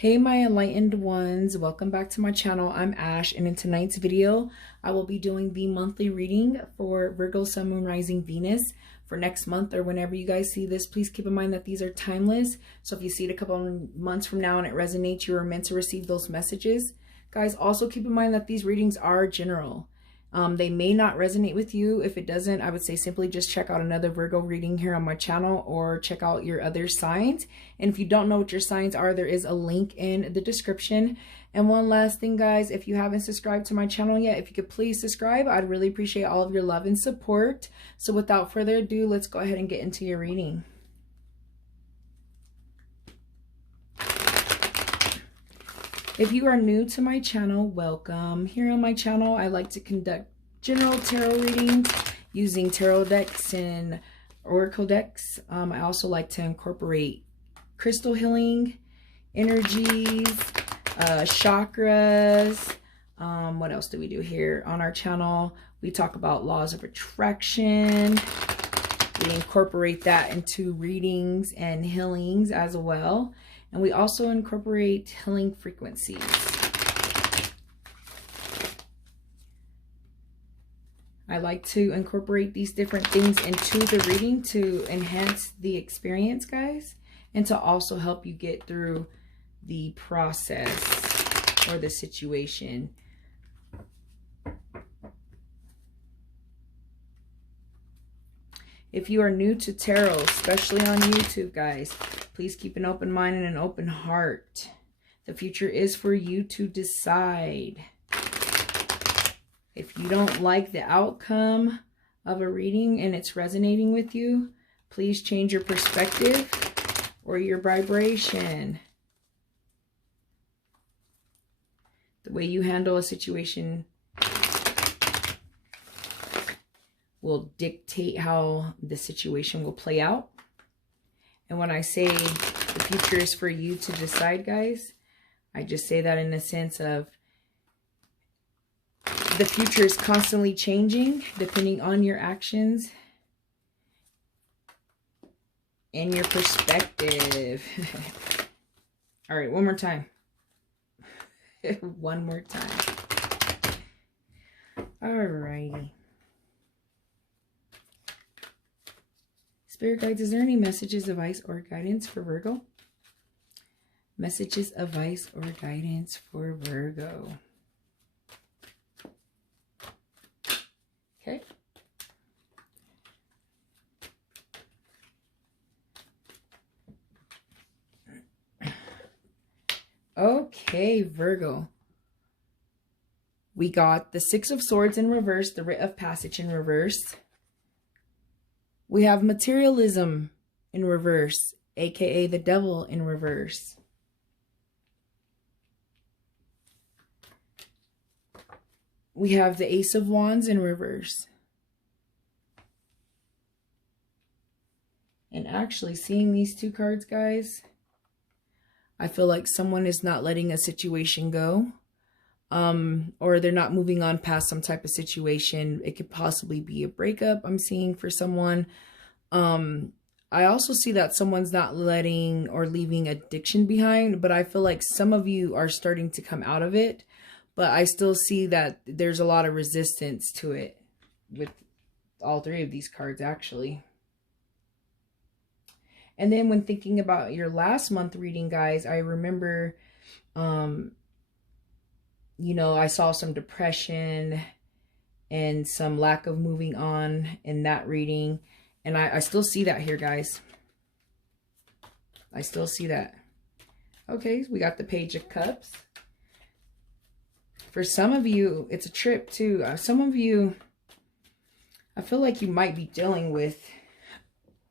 Hey my enlightened ones, welcome back to my channel. I'm Ash, and in tonight's video I will be doing the monthly reading for Virgo, Sun, Moon, Rising, Venus for next month, or whenever you guys see this. Please keep in mind that these are timeless, so if you see it a couple of months from now and it resonates, you are meant to receive those messages. Guys, also keep in mind that these readings are general. They may not resonate with you. If it doesn't, I would say simply just check out another Virgo reading here on my channel, or check out your other signs. And if you don't know what your signs are, there is a link in the description. And one last thing, guys, if you haven't subscribed to my channel yet, if you could please subscribe, I'd really appreciate all of your love and support. So without further ado, let's go ahead and get into your reading. If you are new to my channel, welcome. Here on my channel, I like to conduct general tarot readings using tarot decks and oracle decks. I also like to incorporate crystal healing, energies, chakras. What else do we do here on our channel? We talk about laws of attraction. We incorporate that into readings and healings as well. And we also incorporate healing frequencies. I like to incorporate these different things into the reading to enhance the experience, guys, and to also help you get through the process or the situation. If you are new to tarot, especially on YouTube, guys, please keep an open mind and an open heart. The future is for you to decide. If you don't like the outcome of a reading and it's resonating with you, please change your perspective or your vibration. The way you handle a situation will dictate how the situation will play out. And when I say the future is for you to decide, guys, I just say that in the sense of the future is constantly changing depending on your actions and your perspective. All right, one more time. One more time. All righty. Spirit guides, is there any messages, advice, or guidance for Virgo? Messages, advice, or guidance for Virgo. Okay. Okay, Virgo. We got the Six of Swords in reverse, the Writ of Passage in reverse. We have materialism in reverse, aka the devil in reverse. We have the Ace of Wands in reverse. And actually, seeing these two cards, guys, I feel like someone is not letting a situation go. Or they're not moving on past some type of situation. It could possibly be a breakup I'm seeing for someone. I also see that someone's not letting or leaving addiction behind, but I feel like some of you are starting to come out of it. But I still see that there's a lot of resistance to it with all three of these cards, actually. And then when thinking about your last month reading, guys, I remember, you know, I saw some depression and some lack of moving on in that reading. And I still see that here, guys. I still see that. Okay, we got the Page of Cups. For some of you, it's a trip too. Some of you, I feel like you might be dealing with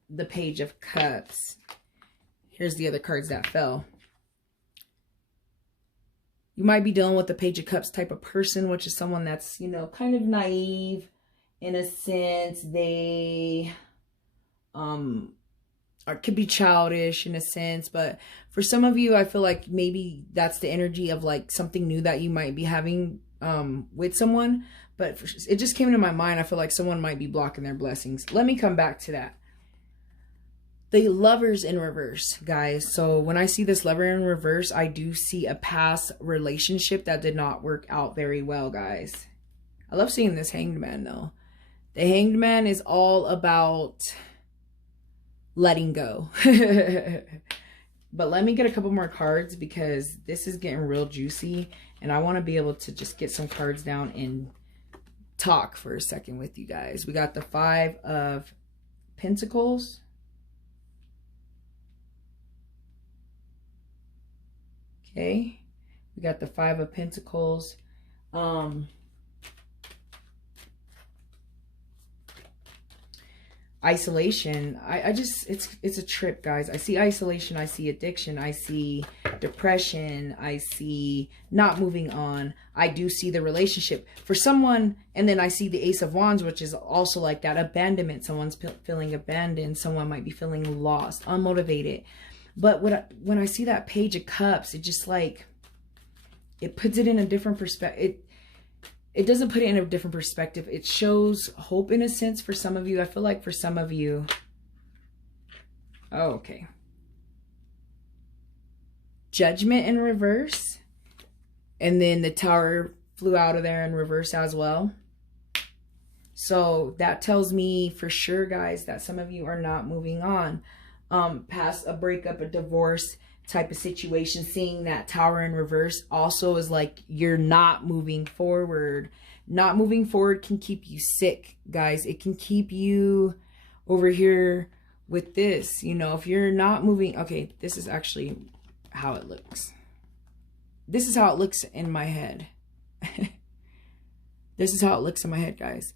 the Page of Cups. Here's the other cards that fell. You might be dealing with the Page of Cups type of person, which is someone that's, you know, kind of naive in a sense. They could be childish in a sense, but for some of you, I feel like maybe that's the energy of like something new that you might be having with someone. But it just came into my mind. I feel like someone might be blocking their blessings. Let me come back to that. The Lovers in reverse, guys. So when I see this Lover in reverse, I do see a past relationship that did not work out very well, guys. I love seeing this Hanged Man, though. The Hanged Man is all about letting go. But let me get a couple more cards because this is getting real juicy. And I want to be able to just get some cards down and talk for a second with you guys. We got the 5 of Pentacles. Okay, we got the 5 of Pentacles. Isolation. I just, it's a trip, guys. I see isolation, I see addiction, I see depression, I see not moving on. I do see the relationship for someone, and then I see the Ace of Wands, which is also like that abandonment. Someone's feeling abandoned, someone might be feeling lost, unmotivated. But when I see that Page of Cups, it just like, it puts it in a different perspective. It doesn't put it in a different perspective. It shows hope in a sense for some of you. I feel like for some of you. Oh, okay. Judgment in reverse. And then the Tower flew out of there in reverse as well. So that tells me for sure, guys, that some of you are not moving on. Past a breakup, a divorce type of situation. Seeing that Tower in reverse also is like you're not moving forward. Not moving forward can keep you sick, guys. It can keep you over here with this, you know, if you're not moving. Okay, this is actually how it looks. This is how it looks in my head. This is how it looks in my head, guys.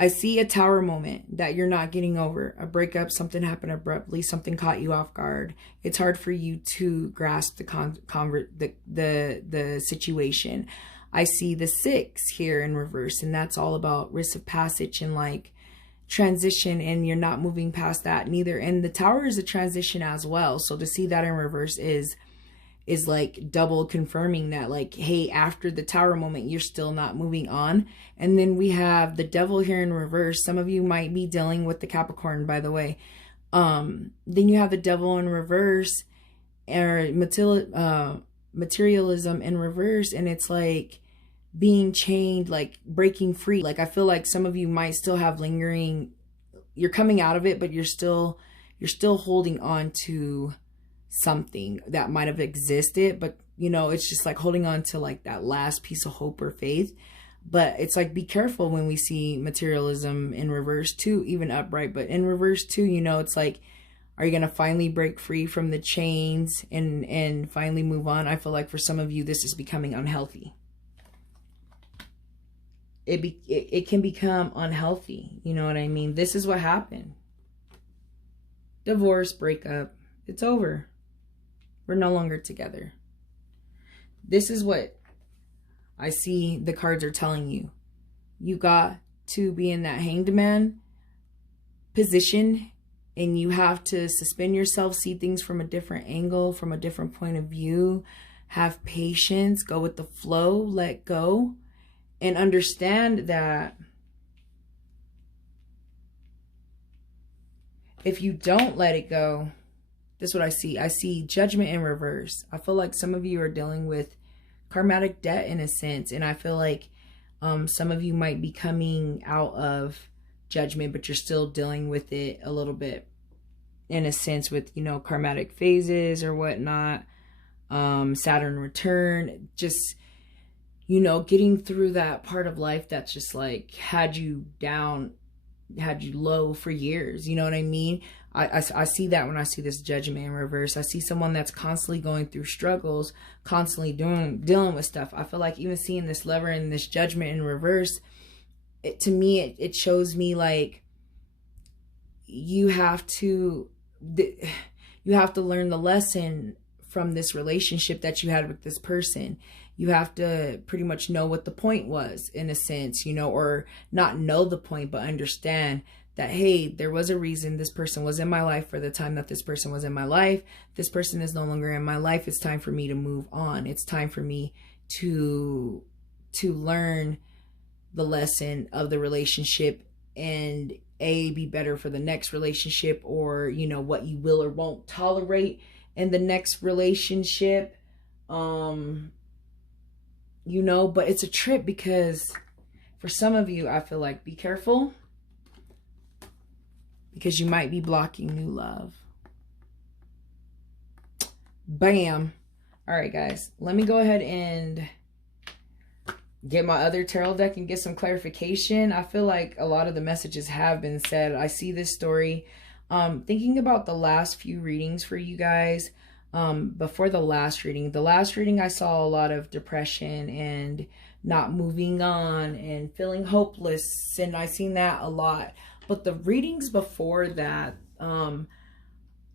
I see a Tower moment that you're not getting over. A breakup, something happened abruptly, something caught you off guard. It's hard for you to grasp the situation. I see the 6 here in reverse, and that's all about risk of passage and like transition, and you're not moving past that neither. And the Tower is a transition as well. So to see that in reverse is like double confirming that, like, hey, after the Tower moment, you're still not moving on. And then we have the Devil here in reverse. Some of you might be dealing with the Capricorn, by the way. Then you have the Devil in reverse, or materialism in reverse. And it's like being chained, like breaking free. Like, I feel like some of you might still have lingering, you're coming out of it, but you're still holding on to something that might have existed, but you know, it's just like holding on to like that last piece of hope or faith. But it's like, be careful when we see materialism in reverse too, even upright, but in reverse too, you know, it's like, are you going to finally break free from the chains and finally move on? I feel like for some of you, this is becoming unhealthy. It can become unhealthy. You know what I mean? This is what happened. Divorce, breakup, it's over. We're no longer together. This is what I see the cards are telling you. You got to be in that Hanged Man position, and you have to suspend yourself, see things from a different angle, from a different point of view, have patience, go with the flow, let go, and understand that if you don't let it go, this is what I see. I see judgment in reverse. I feel like some of you are dealing with karmatic debt in a sense. And I feel like some of you might be coming out of judgment, but you're still dealing with it a little bit in a sense with, you know, karmatic phases or whatnot. Saturn return, just, you know, getting through that part of life that's just like had you down, had you low for years. You know what I mean? I see that when I see this judgment in reverse. I see someone that's constantly going through struggles, constantly dealing with stuff. I feel like even seeing this Lover and this judgment in reverse, to me, it shows me like you have to learn the lesson from this relationship that you had with this person. You have to pretty much know what the point was in a sense, you know, or not know the point, but understand that, hey, there was a reason this person was in my life for the time that this person was in my life. This person is no longer in my life. It's time for me to move on. It's time for me to learn the lesson of the relationship. And be better for the next relationship, or, you know, what you will or won't tolerate in the next relationship. You know, but it's a trip because for some of you, I feel like be careful, because you might be blocking new love. Bam. All right, guys, let me go ahead and get my other tarot deck and get some clarification. I feel like a lot of the messages have been said. I see this story. Thinking about the last few readings for you guys, before the last reading, I saw a lot of depression and not moving on and feeling hopeless, and I seen that a lot. But the readings before that,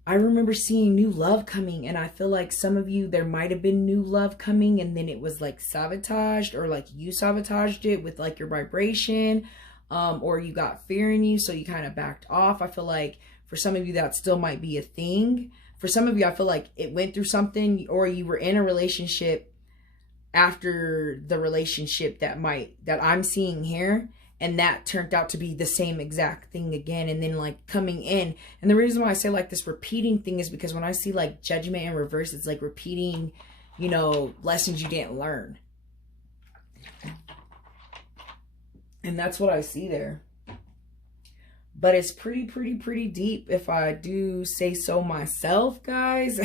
I remember seeing new love coming, and I feel like some of you, there might have been new love coming, and then it was like sabotaged, or like you sabotaged it with like your vibration, or you got fear in you, so you kind of backed off. I feel like for some of you that still might be a thing. For some of you, I feel like it went through something, or you were in a relationship after the relationship that I'm seeing here, and that turned out to be the same exact thing again, and then like coming in. And the reason why I say like this repeating thing is because when I see like judgment in reverse, it's like repeating, you know, lessons you didn't learn. And that's what I see there. But it's pretty deep, if I do say so myself, guys.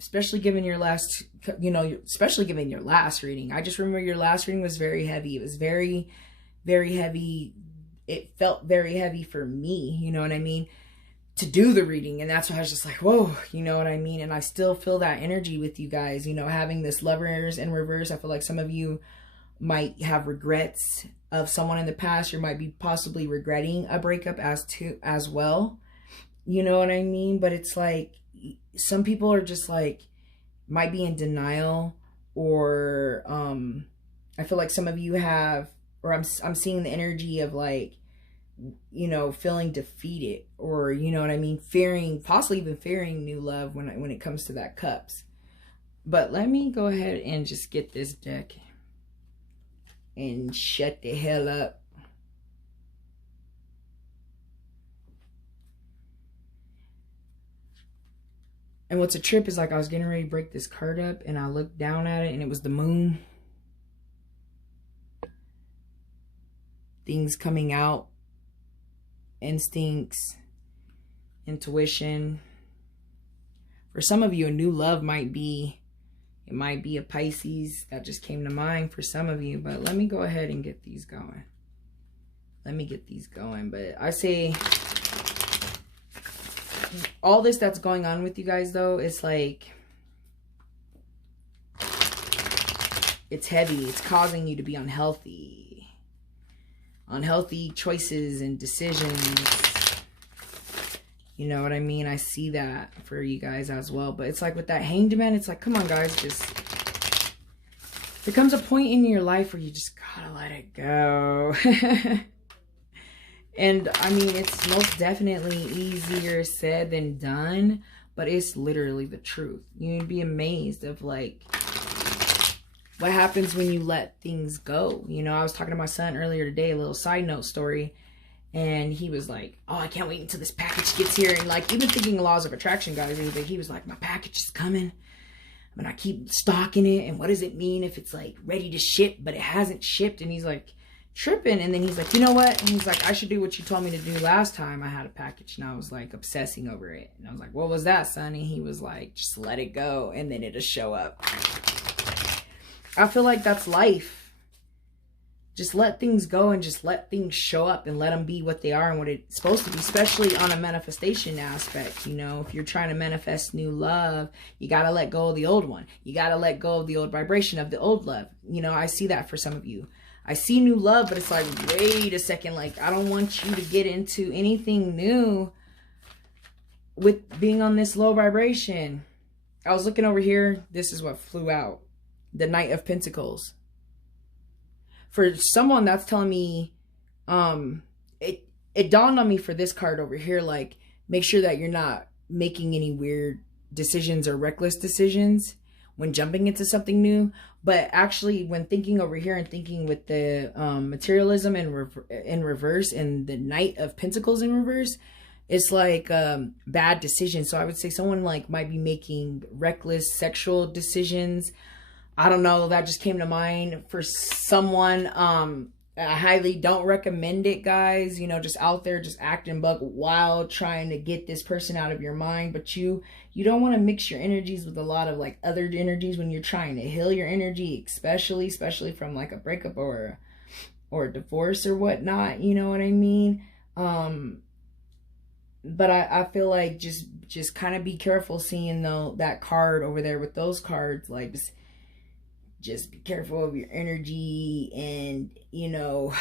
Especially given your last, you know, especially given your last reading. I just remember your last reading was very heavy. It was very heavy. It felt very heavy for me, you know what I mean, to do the reading. And that's why I was just like, whoa, you know what I mean? And I still feel that energy with you guys, you know, having this Lovers in reverse. I feel like some of you might have regrets of someone in the past. You might be possibly regretting a breakup as well. You know what I mean? But it's like, some people are just like, might be in denial, or I feel like some of you have, or I'm seeing the energy of like, you know, feeling defeated, or, you know what I mean, fearing, possibly even fearing new love when it comes to that Cups. But let me go ahead and just get this deck and shut the hell up. And what's a trip is like, I was getting ready to break this card up, and I looked down at it, and it was the moon. Things coming out. Instincts. Intuition. For some of you, a new love might be, it might be a Pisces. That just came to mind for some of you. But let me go ahead and get these going. Let me get these going. But I say, all this that's going on with you guys, though, it's like, it's heavy. It's causing you to be unhealthy. Unhealthy choices and decisions. You know what I mean? I see that for you guys as well. But it's like with that Hanged Man, it's like, come on, guys, just, there comes a point in your life where you just gotta let it go. And I mean, it's most definitely easier said than done, but it's literally the truth. You'd be amazed of like, what happens when you let things go. You know, I was talking to my son earlier today, a little side note story, and he was like, oh, I can't wait until this package gets here. And like, even thinking laws of attraction, guys, he was like, my package is coming, and I keep stocking it, and what does it mean if it's like ready to ship, but it hasn't shipped? And he's like, tripping. And then he's like, you know what? And he's like, I should do what you told me to do last time I had a package. And I was like obsessing over it. And I was like, what was that, son? And he was like, just let it go, and then it'll show up. I feel like that's life. Just let things go and just let things show up and let them be what they are and what it's supposed to be, especially on a manifestation aspect. You know, if you're trying to manifest new love, you got to let go of the old one. You got to let go of the old vibration of the old love. You know, I see that for some of you. I see new love, but it's like, wait a second. Like, I don't want you to get into anything new with being on this low vibration. I was looking over here. This is what flew out. The Knight of Pentacles. For someone, that's telling me, it dawned on me for this card over here, like, make sure that you're not making any weird decisions or reckless decisions when jumping into something new. But actually, when thinking over here and thinking with the materialism in reverse and the Knight of Pentacles in reverse, it's like bad decisions. So I would say someone like might be making reckless sexual decisions. I don't know, that just came to mind for someone. I highly don't recommend it, guys. You know, just out there, just acting buck wild, trying to get this person out of your mind. But you don't want to mix your energies with a lot of like other energies when you're trying to heal your energy, especially from like a breakup or a divorce or whatnot. You know what I mean? But I feel like just kind of be careful seeing though that card over there with those cards. Like just be careful of your energy and, you know,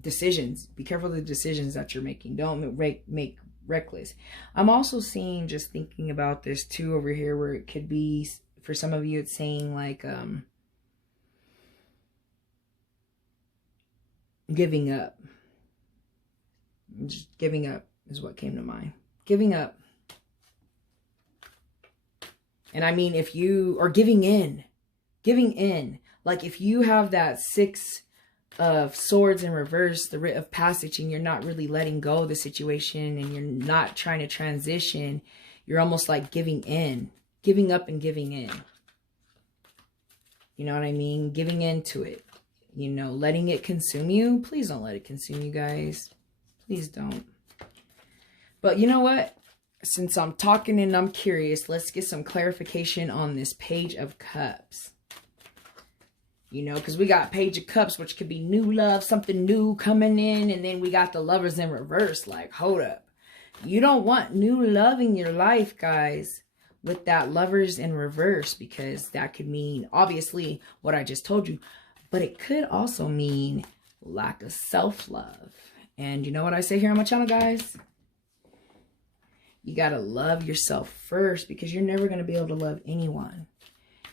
decisions. Be careful of the decisions that you're making. Don't make reckless. I'm also seeing, just thinking about this too over here, where it could be, for some of you, it's saying like, giving up. Just giving up is what came to mind. Giving up. And I mean, if you are giving in, like if you have that 6 of Swords in reverse, the Writ of Passage, and you're not really letting go of the situation and you're not trying to transition, you're almost like giving in, giving up and giving in. You know what I mean? Giving into it, you know, letting it consume you. Please don't let it consume you, guys. Please don't. But you know what? Since I'm talking and I'm curious, let's get some clarification on this Page of Cups. You know, because we got Page of Cups, which could be new love, something new coming in. And then we got the Lovers in reverse. Like, hold up. You don't want new love in your life, guys, with that Lovers in reverse. Because that could mean, obviously, what I just told you. But it could also mean lack of self-love. And you know what I say here on my channel, guys? You got to love yourself first, because you're never going to be able to love anyone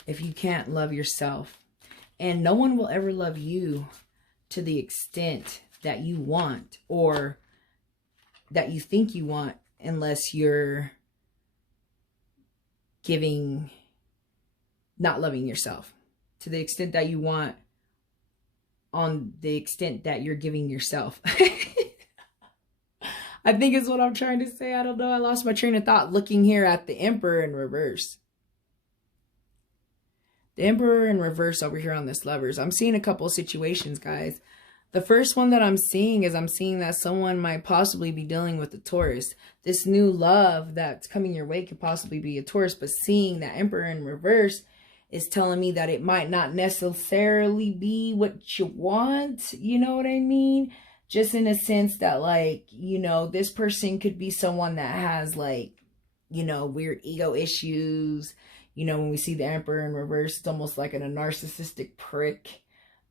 if you can't love yourself. And no one will ever love you to the extent that you want, or that you think you want, unless you're not loving yourself to the extent that you want, on the extent that you're giving yourself. I think is what I'm trying to say. I don't know. I lost my train of thought looking here at the Emperor in reverse. The Emperor in reverse over here on this Lovers. I'm seeing a couple of situations, guys. The first one that I'm seeing is, I'm seeing that someone might possibly be dealing with a Taurus. This new love that's coming your way could possibly be a Taurus. But seeing that Emperor in reverse is telling me that it might not necessarily be what you want. You know what I mean? Just in a sense that, like, you know, this person could be someone that has, like, you know, weird ego issues. You know, when we see the Emperor in reverse, it's almost like a narcissistic prick.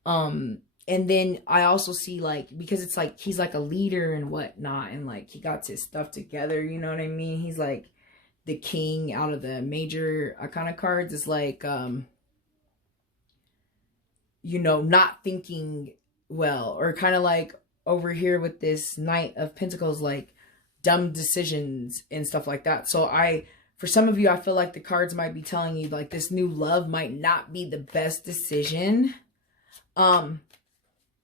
And then I also see, like, because it's like he's like a leader and whatnot, and like he got his stuff together, you know what I mean? He's like the king out of the major Arcana cards. Is like, you know, not thinking well, or kind of like over here with this Knight of Pentacles, like dumb decisions and stuff like that. So for some of you, I feel like the cards might be telling you like this new love might not be the best decision.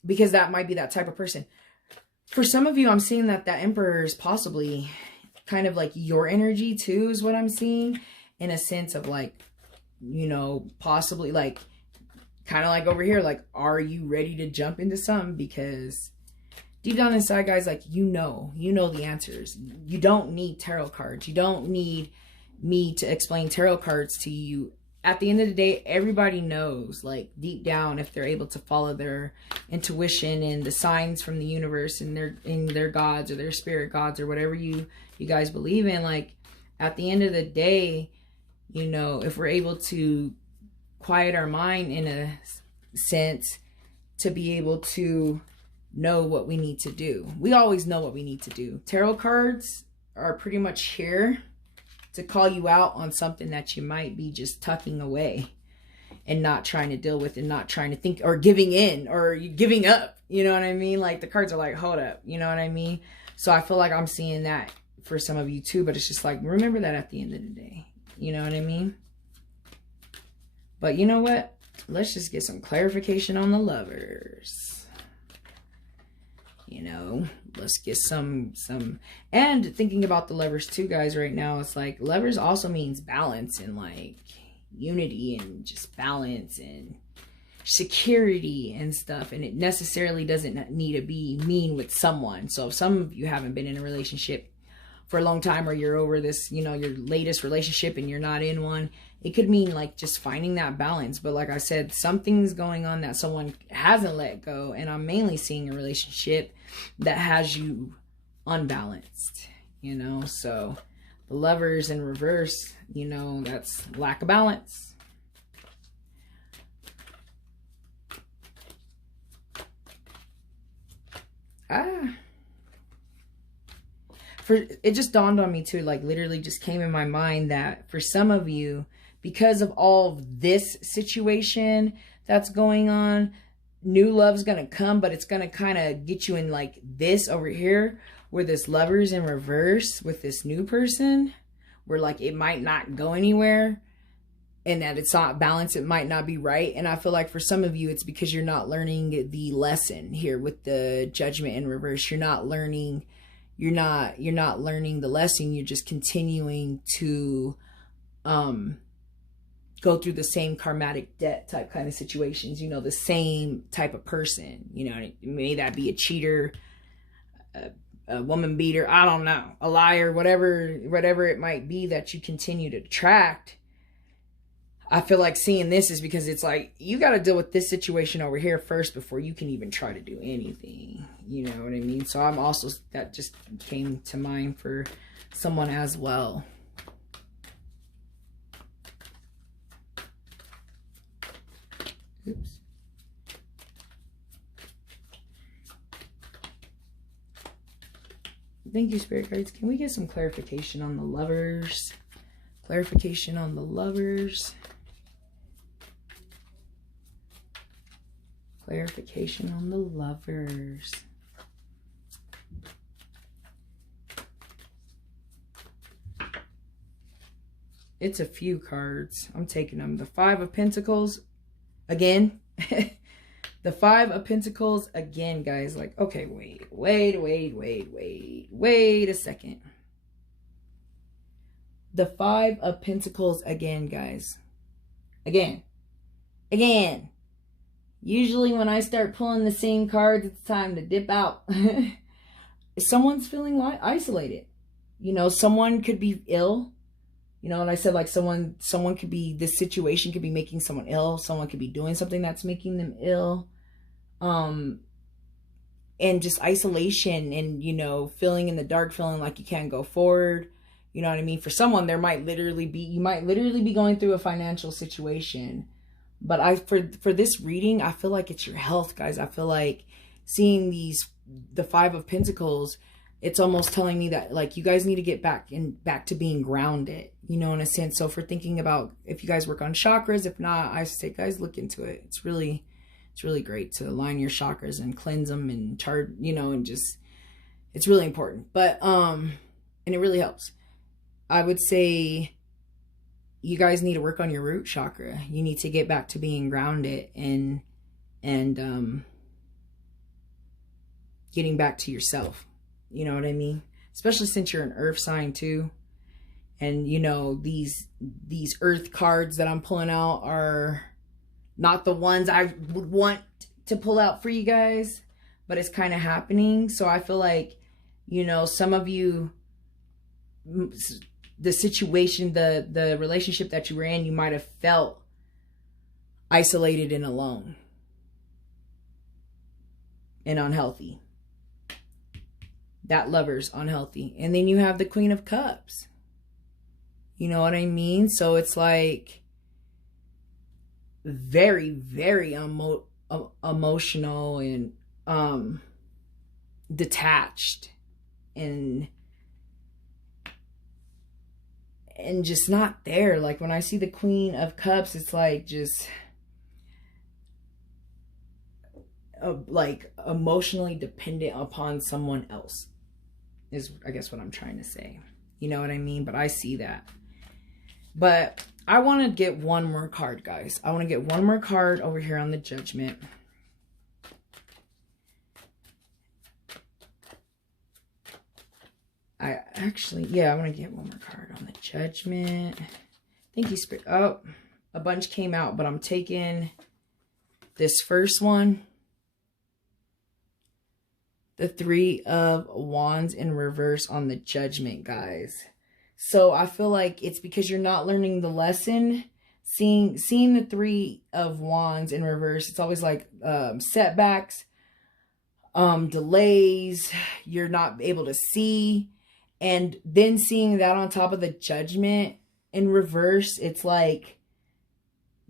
Because that might be that type of person. For some of you, I'm seeing that Emperor is possibly kind of like your energy too, is what I'm seeing. In a sense of like, you know, possibly like, kind of like over here, like, are you ready to jump into something? Because deep down inside, guys, like, you know the answers. You don't need tarot cards. You don't need me to explain tarot cards to you. At the end of the day, everybody knows, like, deep down, if they're able to follow their intuition and the signs from the universe and their gods or their spirit gods or whatever you guys believe in. Like, at the end of the day, you know, if we're able to quiet our mind in a sense to be able to know what we need to do. We always know what we need to do. Tarot cards are pretty much here to call you out on something that you might be just tucking away and not trying to deal with, and not trying to think, or giving in, or giving up. You know what I mean? Like, the cards are like, hold up. You know what I mean? So I feel like I'm seeing that for some of you too, but it's just like, remember that at the end of the day. You know what I mean? But you know what? Let's just get some clarification on the Lovers. You know, let's get some, and thinking about the Lovers too, guys, right now, it's like Lovers also means balance and like unity and just balance and security and stuff. And it necessarily doesn't need to be mean with someone. So if some of you haven't been in a relationship for a long time, or you're over this, you know, your latest relationship and you're not in one, it could mean like just finding that balance. But like I said, something's going on that someone hasn't let go. And I'm mainly seeing a relationship that has you unbalanced, you know. So the Lovers in reverse, you know, that's lack of balance. It just dawned on me too, like literally just came in my mind that for some of you, because of all of this situation that's going on, new love's gonna come, but it's gonna kind of get you in like this over here, where this Lovers in reverse with this new person, where like it might not go anywhere, and that it's not balanced, it might not be right. And I feel like for some of you, it's because you're not learning the lesson here with the Judgment in reverse. You're not learning the lesson. You're just continuing to go through the same karmatic debt type kind of situations, you know, the same type of person, you know, may that be a cheater, a woman beater, I don't know, a liar, whatever it might be that you continue to attract. I feel like seeing this is because it's like, you got to deal with this situation over here first before you can even try to do anything. You know what I mean? So I'm also, that just came to mind for someone as well. Oops. Thank you, Spirit Guides. Can we get some clarification on the Lovers? Clarification on the Lovers. Clarification on the Lovers. It's a few cards. I'm taking them. The Five of Pentacles again. The Five of Pentacles again, guys. Like, okay, wait a second. The Five of Pentacles again, guys. Again. Usually when I start pulling the same cards, it's time to dip out. Someone's feeling isolated. You know, someone could be ill. You know, and I said like someone could be, this situation could be making someone ill. Someone could be doing something that's making them ill. And just isolation and, you know, feeling in the dark, feeling like you can't go forward. You know what I mean? For someone, you might literally be going through a financial situation. But for this reading, I feel like it's your health, guys. I feel like seeing the Five of Pentacles, it's almost telling me that like you guys need to get back to being grounded, you know, in a sense. So for thinking about if you guys work on chakras, if not, I say guys, look into it. It's really great to align your chakras and cleanse them and you know, and just, it's really important. But and it really helps. I would say you guys need to work on your root chakra. You need to get back to being grounded and getting back to yourself. You know what I mean? Especially since you're an earth sign too. And you know, these earth cards that I'm pulling out are not the ones I would want to pull out for you guys, but it's kind of happening. So I feel like, you know, some of you, the situation, the relationship that you were in, you might have felt isolated and alone and unhealthy. That Lover's unhealthy. And then you have the Queen of Cups. You know what I mean? So it's like very, very emotional and detached and just not there. Like when I see the Queen of Cups, it's like just like emotionally dependent upon someone else is, I guess, what I'm trying to say. You know what I mean? But I see that. But I want to get one more card, guys. I want to get one more card over here on the Judgment. I want to get one more card on the Judgment. Thank you, Spirit. Oh, a bunch came out, but I'm taking this first one. The Three of Wands in reverse on the Judgment, guys. So I feel like it's because you're not learning the lesson. Seeing the Three of Wands in reverse, it's always like setbacks, delays, you're not able to see. And then seeing that on top of the Judgment in reverse, it's like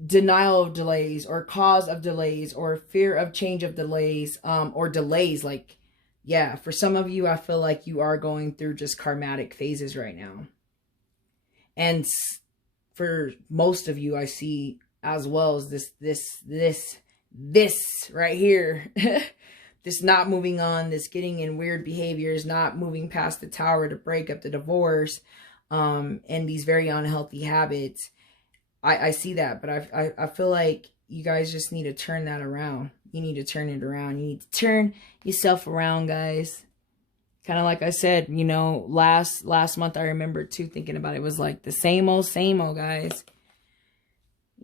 denial of delays or cause of delays or fear of change of delays, or delays. Like, yeah, for some of you, I feel like you are going through just karmatic phases right now. And for most of you, I see as well as this right here. This not moving on, this getting in weird behaviors, not moving past the tower to break up the divorce, and these very unhealthy habits. I see that, but I feel like you guys just need to turn that around. You need to turn it around. You need to turn yourself around, guys. Kind of like I said, you know, last month, I remember too thinking about it. It was like the same old, guys.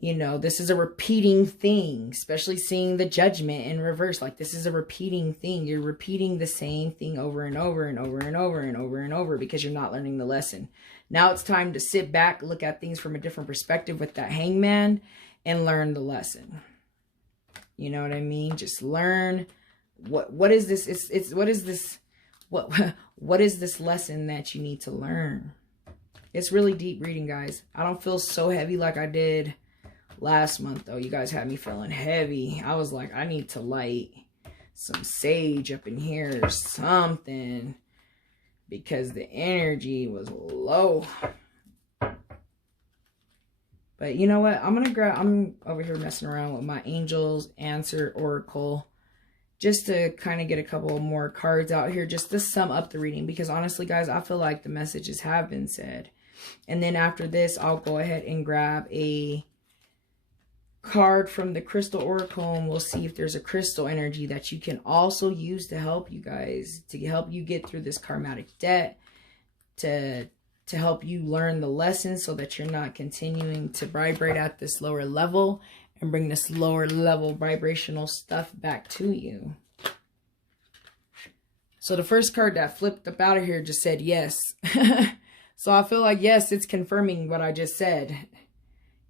You know, this is a repeating thing, especially seeing the Judgment in reverse. Like, this is a repeating thing. You're repeating the same thing over and over and over and over and over and over because you're not learning the lesson. Now it's time to sit back, look at things from a different perspective with that Hangman and learn the lesson. You know what I mean? Just learn what is this? What is this lesson that you need to learn? It's really deep reading, guys. I don't feel so heavy like I did last month, though. You guys had me feeling heavy. I was like, I need to light some sage up in here or something because the energy was low. But you know what? I'm over here messing around with my Angels Answer Oracle just to kind of get a couple more cards out here just to sum up the reading, because honestly, guys, I feel like the messages have been said. And then after this, I'll go ahead and grab a card from the Crystal Oracle, and we'll see if there's a crystal energy that you can also use to help you guys, to help you get through this karmatic debt, to help you learn the lesson so that you're not continuing to vibrate at this lower level and bring this lower level vibrational stuff back to you. So the first card that flipped up out of here just said yes. So I feel like, yes, it's confirming what I just said.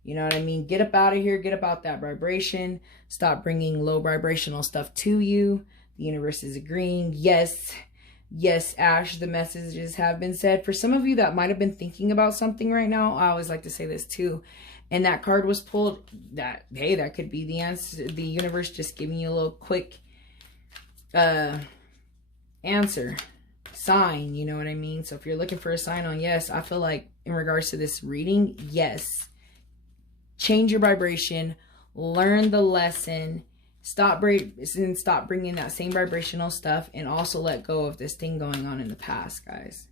You know what I mean? Get up out of here. Get up out that vibration. Stop bringing low vibrational stuff to you. The universe is agreeing. Yes. Yes, Ash, the messages have been said. For some of you that might have been thinking about something right now, I always like to say this too. And that card was pulled. That, hey, that could be the answer. The universe just giving you a little quick answer. Sign, you know what I mean? So if you're looking for a sign on yes, I feel like in regards to this reading, yes. Change your vibration, learn the lesson, stop bringing that same vibrational stuff, and also let go of this thing going on in the past, guys.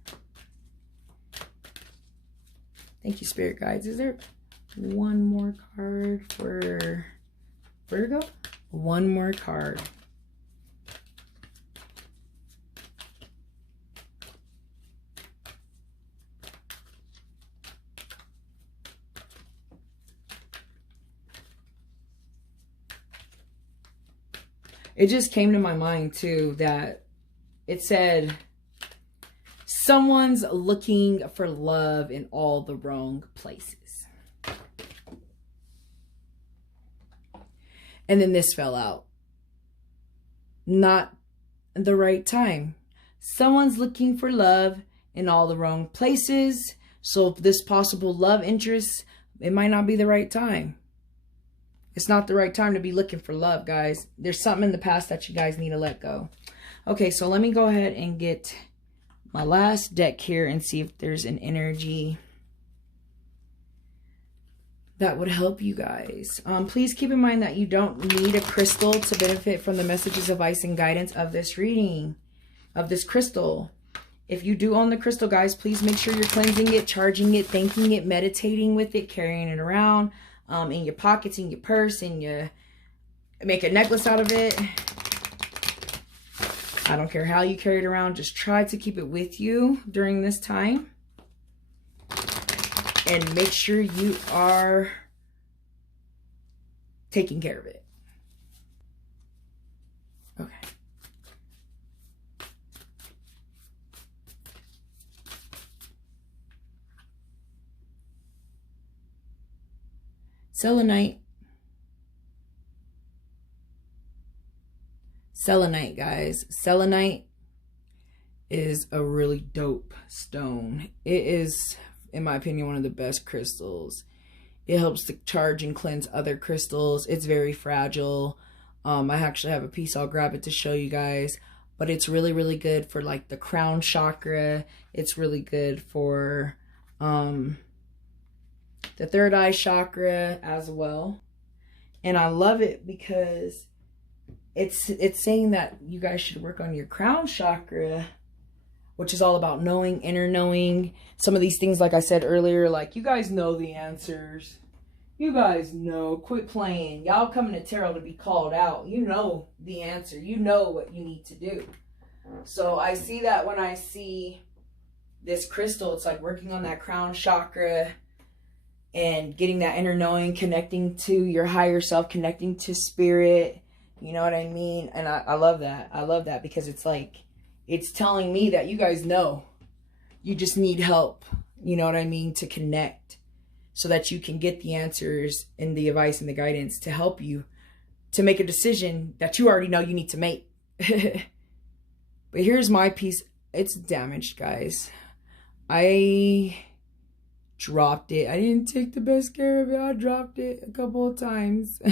Thank you, Spirit Guides. Is there one more card for Virgo? One more card. It just came to my mind too that it said someone's looking for love in all the wrong places. And then this fell out. Not the right time. Someone's looking for love in all the wrong places. So if this possible love interest, it might not be the right time. It's not the right time to be looking for love, guys. There's something in the past that you guys need to let go. Okay, so let me go ahead and get my last deck here and see if there's an energy that would help you guys. Please keep in mind that you don't need a crystal to benefit from the messages, advice, and guidance of this reading, of this crystal. If you do own the crystal, guys, please make sure you're cleansing it, charging it, thanking it, meditating with it, carrying it around in your pockets, in your purse, and you make a necklace out of it. I don't care how you carry it around. Just try to keep it with you during this time. And make sure you are taking care of it. Okay. Selenite. Selenite, guys. Selenite is a really dope stone. It is, in my opinion, one of the best crystals. It helps to charge and cleanse other crystals. It's very fragile. I actually have a piece. I'll grab it to show you guys. But it's really, really good for like the crown chakra. It's really good for the third eye chakra as well. And I love it because it's saying that you guys should work on your crown chakra, which is all about knowing, inner knowing. Some of these things, like I said earlier, like you guys know the answers. You guys know. Quit playing. Y'all coming to tarot to be called out. You know the answer. You know what you need to do. So I see that when I see this crystal, it's like working on that crown chakra and getting that inner knowing, connecting to your higher self, connecting to spirit. You know what I mean? And I love that. I love that because it's like, it's telling me that you guys know. You just need help. You know what I mean? To connect so that you can get the answers and the advice and the guidance to help you to make a decision that you already know you need to make. But here's my piece. It's damaged, guys. I dropped it. I didn't take the best care of it. I dropped it a couple of times.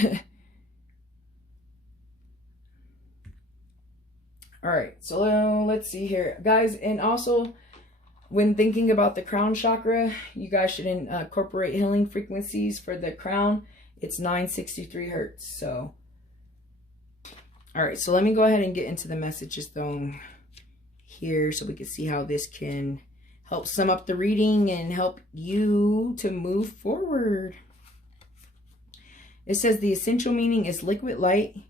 All right, so let's see here, guys. And also, when thinking about the crown chakra, you guys should incorporate healing frequencies for the crown. It's 963 hertz. So, all right, so let me go ahead and get into the messages though here so we can see how this can help sum up the reading and help you to move forward. It says the essential meaning is liquid light,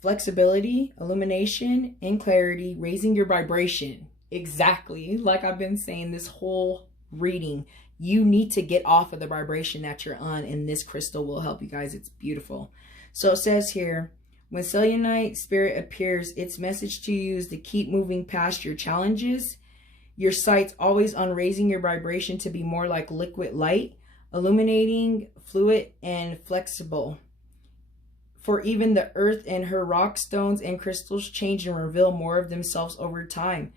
flexibility, illumination, and clarity, raising your vibration. Exactly. Like I've been saying this whole reading, you need to get off of the vibration that you're on, and this crystal will help you guys. It's beautiful. So it says here, when selenite spirit appears, its message to you is to keep moving past your challenges. Your sight's always on raising your vibration to be more like liquid light, illuminating, fluid, and flexible. For even the earth and her rock, stones, and crystals change and reveal more of themselves over time.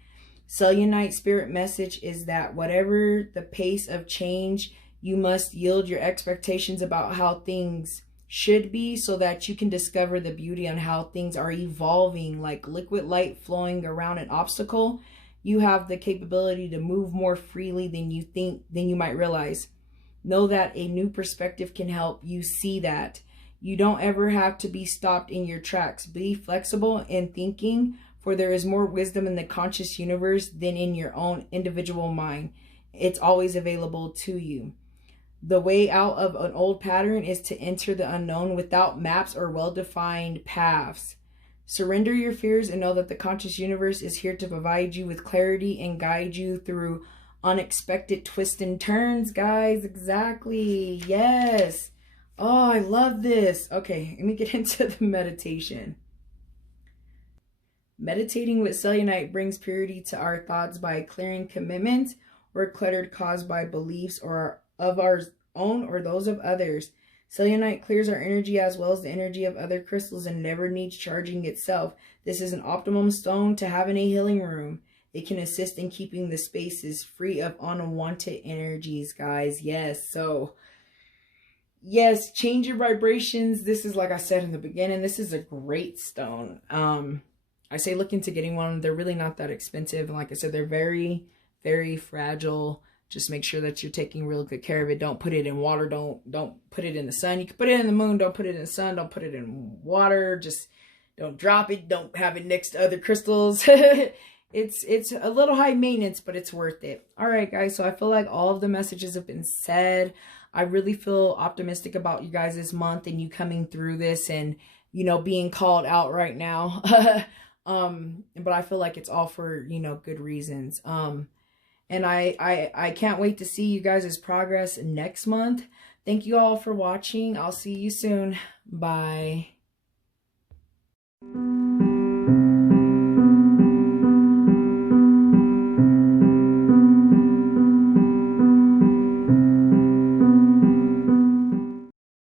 Selenite spirit message is that whatever the pace of change, you must yield your expectations about how things should be so that you can discover the beauty on how things are evolving. Like liquid light flowing around an obstacle, you have the capability to move more freely than you might realize. Know that a new perspective can help you see that. You don't ever have to be stopped in your tracks. Be flexible in thinking, for there is more wisdom in the conscious universe than in your own individual mind. It's always available to you. The way out of an old pattern is to enter the unknown without maps or well-defined paths. Surrender your fears and know that the conscious universe is here to provide you with clarity and guide you through unexpected twists and turns, guys. Exactly. Yes. Oh, I love this. Okay, let me get into the meditation. Meditating with selenite brings purity to our thoughts by clearing commitments or cluttered caused by beliefs or of our own or those of others. Selenite clears our energy as well as the energy of other crystals and never needs charging itself. This is an optimum stone to have in a healing room. It can assist in keeping the spaces free of unwanted energies, guys. Yes, so yes, change your vibrations. This is, like I said in the beginning, this is a great stone. I say look into getting one. They're really not that expensive. And like I said, they're very, very fragile. Just make sure that you're taking real good care of it. Don't put it in water. Don't put it in the sun. You can put it in the moon. Don't put it in the sun. Don't put it in water. Just don't drop it. Don't have it next to other crystals. it's a little high maintenance, but it's worth it. All right, guys. So I feel like all of the messages have been said. I really feel optimistic about you guys this month and you coming through this and, you know, being called out right now. But I feel like it's all for, you know, good reasons. And I can't wait to see you guys' progress next month. Thank you all for watching. I'll see you soon. Bye.